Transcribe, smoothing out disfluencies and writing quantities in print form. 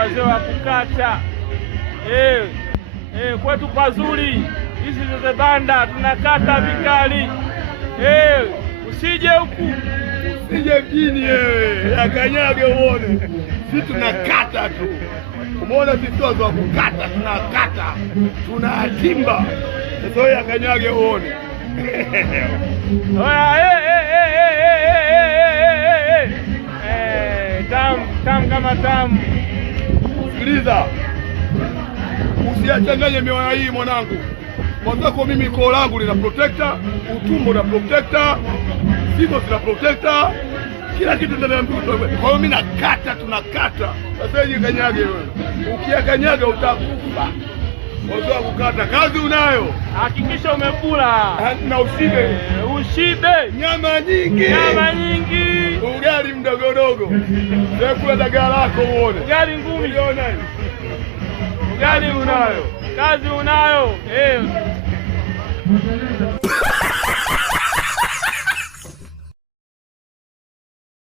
Wazee wa kukata kwetu pazuri, hizi zote banda tunakata vikali. Usije huku, usije mjini wewe, akanyage uone. Sisi tunakata tu, umeona sisi wazee wa kukata, tunakata, tunatimba. Sasa wewe akanyage uone. Tamu kama tamu. Sikiliza, usiachanganye mioyo hii mwanangu. Mwenzako mimi koo langu lina protector, utumbo na protector, figo zina protector, kila kitu ndani ya mtu. Kwa hiyo mimi nakata, tunakata. Sasa hivi kanyage wewe. Ukiakanyaga utakufa. Wazee kukata, kazi unayo. Hakikisha umekula na ushibe. Ushibe. Nyama nyingi. Nyama nyingi. Ugali mdogo. Wewe kula dagaa lako uone. Ugali ngumi. Uliona hivi? Ugali unayo. Kazi unayo.